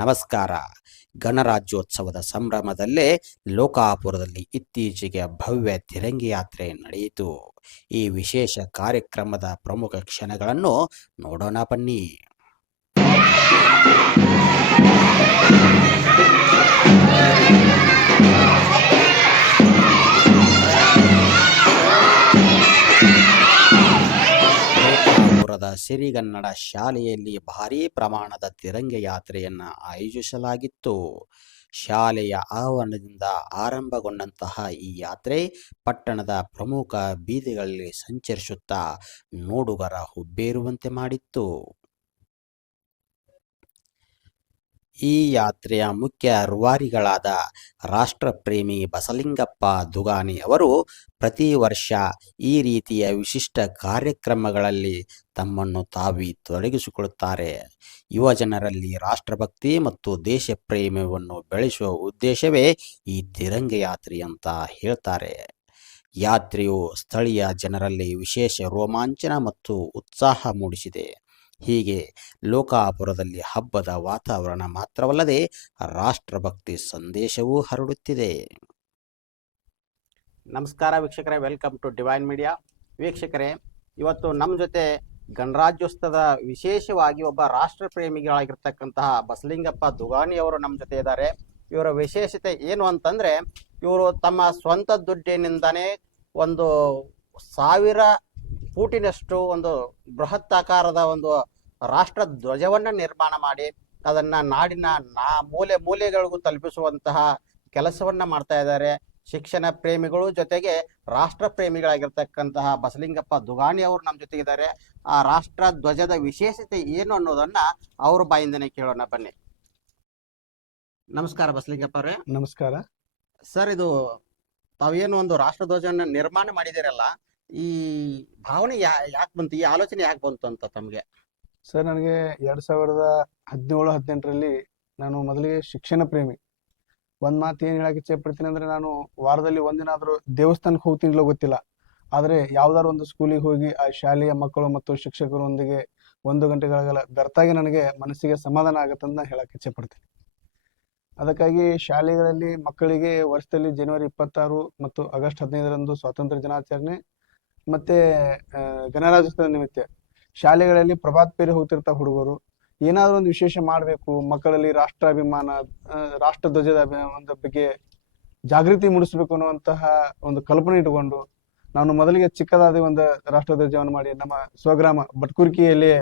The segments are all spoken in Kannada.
ನಮಸ್ಕಾರ. ಗಣರಾಜ್ಯೋತ್ಸವದ ಸಂಭ್ರಮದಲ್ಲೇ ಲೋಕಾಪುರದಲ್ಲಿ ಇತ್ತೀಚೆಗೆ ಭವ್ಯ ತಿರಂಗಿ ಯಾತ್ರೆ ನಡೆಯಿತು. ಈ ವಿಶೇಷ ಕಾರ್ಯಕ್ರಮದ ಪ್ರಮುಖ ಕ್ಷಣಗಳನ್ನು ನೋಡೋಣ ಬನ್ನಿ. ಲೋಕಾಪುರದ ಸಿರಿಗನ್ನಡ ಶಾಲೆಯಲ್ಲಿ ಭಾರೀ ಪ್ರಮಾಣದ ತಿರಂಗಿ ಯಾತ್ರೆಯನ್ನು ಆಯೋಜಿಸಲಾಗಿತ್ತು. ಶಾಲೆಯ ಆವರಣದಿಂದ ಆರಂಭಗೊಂಡಂತಹ ಈ ಯಾತ್ರೆ ಪಟ್ಟಣದ ಪ್ರಮುಖ ಬೀದಿಗಳಲ್ಲಿ ಸಂಚರಿಸುತ್ತಾ ನೋಡುಗರ ಹುಬ್ಬೇರುವಂತೆ ಮಾಡಿತ್ತು. ಈ ಯಾತ್ರೆಯ ಮುಖ್ಯ ರೂವಾರಿಗಳಾದ ರಾಷ್ಟ್ರಪ್ರೇಮಿ ಬಸಲಿಂಗಪ್ಪ ದುಗಾನಿ ಅವರು ಪ್ರತಿ ವರ್ಷ ಈ ರೀತಿಯ ವಿಶಿಷ್ಟ ಕಾರ್ಯಕ್ರಮಗಳಲ್ಲಿ ತಮ್ಮನ್ನು ತಾವು ತೊಡಗಿಸಿಕೊಳ್ಳುತ್ತಾರೆ. ಯುವಜನರಲ್ಲಿ ರಾಷ್ಟ್ರಭಕ್ತಿ ಮತ್ತು ದೇಶ ಪ್ರೇಮವನ್ನು ಬೆಳೆಸುವ ಉದ್ದೇಶವೇ ಈ ತಿರಂಗಿ ಯಾತ್ರೆ ಅಂತ ಹೇಳ್ತಾರೆ. ಯಾತ್ರೆಯು ಸ್ಥಳೀಯ ಜನರಲ್ಲಿ ವಿಶೇಷ ರೋಮಾಂಚನ ಮತ್ತು ಉತ್ಸಾಹ ಮೂಡಿಸಿದೆ. ಹೀಗೆ ಲೋಕಾಪುರದಲ್ಲಿ ಹಬ್ಬದ ವಾತಾವರಣ ಮಾತ್ರವಲ್ಲದೆ ರಾಷ್ಟ್ರಭಕ್ತಿ ಸಂದೇಶವೂ ಹರಡುತ್ತಿದೆ. ನಮಸ್ಕಾರ ವೀಕ್ಷಕರೇ, ವೆಲ್ಕಮ್ ಟು ಡಿವೈನ್ ಮೀಡಿಯಾ. ವೀಕ್ಷಕರೇ, ಇವತ್ತು ನಮ್ಮ ಜೊತೆ ಗಣರಾಜ್ಯೋತ್ಸವದ ವಿಶೇಷವಾಗಿ ಒಬ್ಬ ರಾಷ್ಟ್ರ ಪ್ರೇಮಿಗಳಾಗಿರ್ತಕ್ಕಂತಹ ಬಸಲಿಂಗಪ್ಪ ದುಗಾನಿ ಅವರು ನಮ್ಮ ಜೊತೆ ಇದ್ದಾರೆ. ಇವರ ವಿಶೇಷತೆ ಏನು ಅಂತಂದ್ರೆ, ಇವರು ತಮ್ಮ ಸ್ವಂತ ದುಡ್ಡಿನಿಂದನೇ 1000 ಫೂಟಿನಷ್ಟು ಒಂದು ಬೃಹತ್ ಆಕಾರದ ಒಂದು ರಾಷ್ಟ್ರ ಧ್ವಜವನ್ನು ನಿರ್ಮಾಣ ಮಾಡಿ ಅದನ್ನ ನಾಡಿನ ಮೂಲೆ ಮೂಲೆಗಳಿಗೂ ತಲುಪಿಸುವಂತಹ ಕೆಲಸವನ್ನ ಮಾಡ್ತಾ ಇದ್ದಾರೆ. ಶಿಕ್ಷಣ ಪ್ರೇಮಿಗಳು ಜೊತೆಗೆ ರಾಷ್ಟ್ರ ಪ್ರೇಮಿಗಳಾಗಿರ್ತಕ್ಕಂತಹ ಬಸಲಿಂಗಪ್ಪ ದುಗಾನಿ ಅವರು ನಮ್ಮ ಜೊತೆಗಿದ್ದಾರೆ. ಆ ರಾಷ್ಟ್ರ ಧ್ವಜದ ವಿಶೇಷತೆ ಏನು ಅನ್ನೋದನ್ನ ಅವ್ರ ಬಾಯಿಂದನೇ ಕೇಳೋಣ ಬನ್ನಿ. ನಮಸ್ಕಾರ ಬಸಲಿಂಗಪ್ಪ ಅವರೇ. ನಮಸ್ಕಾರ ಸರ್, ಇದು ತಾವೇನು ಒಂದು ರಾಷ್ಟ್ರ ಧ್ವಜವನ್ನ ನಿರ್ಮಾಣ ಮಾಡಿದಿರಲ್ಲ, ಈ ಭಾವನೆ ಯಾಕೆ ಬಂತು, ಈ ಆಲೋಚನೆ ಯಾಕೆ ಬಂತು ಅಂತ ತಮ್ಗೆ? ಸರ್, ನನಗೆ 2017-18ರಲ್ಲಿ ನಾನು ಮೊದಲಿಗೆ ಶಿಕ್ಷಣ ಪ್ರೇಮಿ. ಒಂದ್ ಮಾತು ಏನ್ ಹೇಳಕ್ ಇಚ್ಛೆ ಪಡ್ತೀನಿ ಅಂದ್ರೆ, ನಾನು ವಾರದಲ್ಲಿ ಒಂದಿನಾದ್ರೂ ದೇವಸ್ಥಾನಕ್ಕೆ ಹೋಗ್ತೀನಿಲ್ಲ ಗೊತ್ತಿಲ್ಲ, ಆದ್ರೆ ಯಾವ್ದಾದ್ರು ಒಂದು ಸ್ಕೂಲಿಗೆ ಹೋಗಿ ಆ ಶಾಲೆಯ ಮಕ್ಕಳು ಮತ್ತು ಶಿಕ್ಷಕರೊಂದಿಗೆ 1 ಗಂಟೆಗಳ ಬೆರ್ತಾಗಿ ನನಗೆ ಮನಸ್ಸಿಗೆ ಸಮಾಧಾನ ಆಗತ್ತಂತ ಹೇಳಕ್ ಇಚ್ಛೆ ಪಡ್ತೀನಿ. ಅದಕ್ಕಾಗಿ ಶಾಲೆಗಳಲ್ಲಿ ಮಕ್ಕಳಿಗೆ ವರ್ಷದಲ್ಲಿ ಜನವರಿ 26 ಮತ್ತು ಆಗಸ್ಟ್ 15ರಂದು ಸ್ವಾತಂತ್ರ್ಯ ದಿನಾಚರಣೆ ಮತ್ತೆ ಗಣರಾಜ್ಯೋತ್ಸವ ನಿಮಿತ್ತ ಶಾಲೆಗಳಲ್ಲಿ ಪ್ರಭಾತ್ ಪೇರಿ ಹೋಗ್ತಿರ್ತಾವ ಹುಡುಗರು. ಏನಾದ್ರೂ ಒಂದು ವಿಶೇಷ ಮಾಡಬೇಕು, ಮಕ್ಕಳಲ್ಲಿ ರಾಷ್ಟ್ರಾಭಿಮಾನ, ರಾಷ್ಟ್ರ ಧ್ವಜದ ಒಂದು ಬಗ್ಗೆ ಜಾಗೃತಿ ಮೂಡಿಸ್ಬೇಕು ಅನ್ನುವಂತಹ ಒಂದು ಕಲ್ಪನೆ ಇಟ್ಕೊಂಡು ನಾನು ಮೊದಲಿಗೆ ಚಿಕ್ಕದಾದ ಒಂದು ರಾಷ್ಟ್ರ ಧ್ವಜವನ್ನು ಮಾಡಿ ನಮ್ಮ ಸ್ವಗ್ರಾಮ ಬಟ್ಕುರ್ಕಿಯಲ್ಲಿ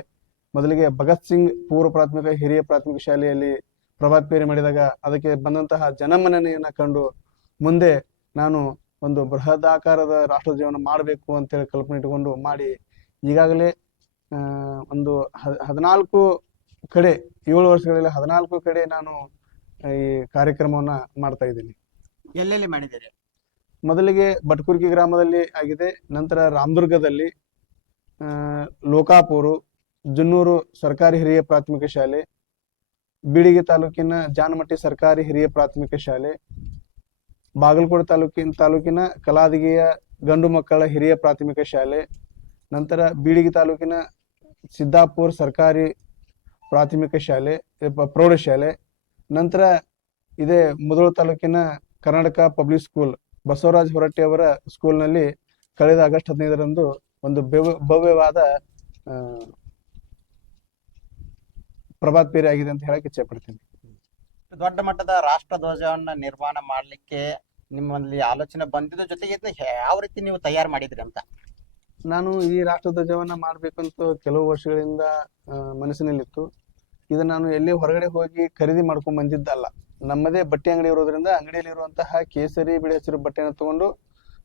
ಮೊದಲಿಗೆ ಭಗತ್ ಸಿಂಗ್ ಪೂರ್ವ ಪ್ರಾಥಮಿಕ ಹಿರಿಯ ಪ್ರಾಥಮಿಕ ಶಾಲೆಯಲ್ಲಿ ಪ್ರಭಾತ್ ಪೇರಿ ಮಾಡಿದಾಗ ಅದಕ್ಕೆ ಬಂದಂತಹ ಜನಮನ್ನಣೆಯನ್ನ ಕಂಡು ಮುಂದೆ ನಾನು ಒಂದು ಬೃಹದಾಕಾರದ ರಾಷ್ಟ್ರಧ್ವಜವನ್ನು ಮಾಡಬೇಕು ಅಂತೇಳಿ ಕಲ್ಪನೆ ಇಟ್ಕೊಂಡು ಮಾಡಿ ಈಗಾಗಲೇ ಒಂದು 14 ಕಡೆ 7 ವರ್ಷಗಳಲ್ಲಿ 14 ಕಡೆ ನಾನು ಈ ಕಾರ್ಯಕ್ರಮವನ್ನ ಮಾಡ್ತಾ ಇದ್ದೀನಿ. ಎಲ್ಲೆಲ್ಲಿ ಮಾಡಿದ್ದೀರಿ? ಮೊದಲಿಗೆ ಬಟ್ಕುರ್ಕಿ ಗ್ರಾಮದಲ್ಲಿ ಆಗಿದೆ, ನಂತರ ರಾಮದುರ್ಗದಲ್ಲಿ, ಲೋಕಾಪುರ, ಜುನ್ನೂರು ಸರ್ಕಾರಿ ಹಿರಿಯ ಪ್ರಾಥಮಿಕ ಶಾಲೆ, ಬೀಳಿಗೆ ತಾಲೂಕಿನ ಜಾನಮಟ್ಟಿ ಸರ್ಕಾರಿ ಹಿರಿಯ ಪ್ರಾಥಮಿಕ ಶಾಲೆ, ಬಾಗಲಕೋಟೆ ತಾಲೂಕಿನ ಕಲಾದಿಗೆಯ ಗಂಡು ಮಕ್ಕಳ ಹಿರಿಯ ಪ್ರಾಥಮಿಕ ಶಾಲೆ, ನಂತರ ಬೀಳಿಗೆ ತಾಲೂಕಿನ ಸಿದ್ದಾಪುರ ಸರ್ಕಾರಿ ಪ್ರಾಥಮಿಕ ಶಾಲೆ ಪ್ರೌಢಶಾಲೆ, ನಂತರ ಇದೇ ಮುಧೋಳ ತಾಲೂಕಿನ ಕರ್ನಾಟಕ ಪಬ್ಲಿಕ್ ಸ್ಕೂಲ್ ಬಸವರಾಜ್ ಹೊರಟ್ಟಿ ಅವರ ಸ್ಕೂಲ್ನಲ್ಲಿ ಕಳೆದ ಆಗಸ್ಟ್ 15ರಂದು ಒಂದು ಭವ್ಯವಾದ ಪ್ರಭಾತ್ ಪೇರಿ ಆಗಿದೆ ಅಂತ ಹೇಳಕ್ ಇಚ್ಛೆ ಪಡ್ತೀನಿ. ದೊಡ್ಡ ಮಟ್ಟದ ರಾಷ್ಟ್ರ ಧ್ವಜವನ್ನ ನಿರ್ಮಾಣ ಮಾಡ್ಲಿಕ್ಕೆ ನಿಮ್ಮಲ್ಲಿ ಆಲೋಚನೆ ಬಂದಿದ್ದ ಜೊತೆಗೆ ಯಾವ ರೀತಿ ನೀವು ತಯಾರು ಮಾಡಿದ್ರಿ ಅಂತ? ನಾನು ಈ ರಾಷ್ಟ್ರ ಧ್ವಜವನ್ನ ಮಾಡ್ಬೇಕಂತ ಕೆಲವು ವರ್ಷಗಳಿಂದ ಮನಸ್ಸಿನಲ್ಲಿತ್ತು. ಇದನ್ನ ನಾನು ಎಲ್ಲಿ ಹೊರಗಡೆ ಹೋಗಿ ಖರೀದಿ ಮಾಡ್ಕೊಂಡ್ ಬಂದಿದ್ದಲ್ಲ, ನಮ್ಮದೇ ಬಟ್ಟೆ ಅಂಗಡಿ ಇರೋದ್ರಿಂದ ಅಂಗಡಿಯಲ್ಲಿ ಇರುವಂತಹ ಕೇಸರಿ ಬಿಳಿ ಹಸಿರು ಬಟ್ಟೆಯನ್ನು ತಗೊಂಡು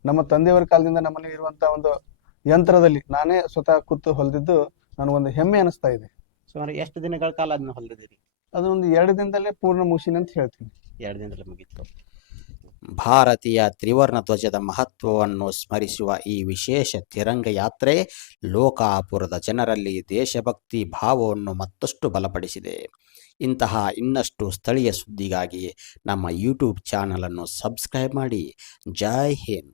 ನಮ್ಮ ತಂದೆಯವರ ಕಾಲದಿಂದ ನಮ್ಮಲ್ಲಿ ಇರುವಂತಹ ಒಂದು ಯಂತ್ರದಲ್ಲಿ ನಾನೇ ಸ್ವತಃ ಕೂತು ಹೊಲಿದಿದ್ದು ನನಗೊಂದು ಹೆಮ್ಮೆ ಅನಿಸ್ತಾ ಇದೆ. ಸುಮಾರು ಎಷ್ಟು ದಿನಗಳ ಕಾಲ ಅದನ್ನ ಹೊಲಿದಿರಿ? ಅದೊಂದು 2 ದಿನದಲ್ಲೇ ಪೂರ್ಣ ಮುಗಿಸಿನ ಅಂತ ಹೇಳ್ತೀನಿ. 2 ದಿನದಲ್ಲಿ ಮುಗಿತು. ಭಾರತೀಯ ತ್ರಿವರ್ಣ ಧ್ವಜದ ಮಹತ್ವವನ್ನು ಸ್ಮರಿಸುವ ಈ ವಿಶೇಷ ತಿರಂಗ ಯಾತ್ರೆ ಲೋಕಾಪುರದ ಜನರಲ್ಲಿ ದೇಶಭಕ್ತಿ ಭಾವವನ್ನು ಮತ್ತಷ್ಟು ಬಲಪಡಿಸಿದೆ. ಇಂತಹ ಇನ್ನಷ್ಟು ಸ್ಥಳೀಯ ಸುದ್ದಿಗಾಗಿ ನಮ್ಮ ಯೂಟ್ಯೂಬ್ ಚಾನಲನ್ನು ಸಬ್ಸ್ಕ್ರೈಬ್ ಮಾಡಿ. ಜೈ ಹಿಂದ್.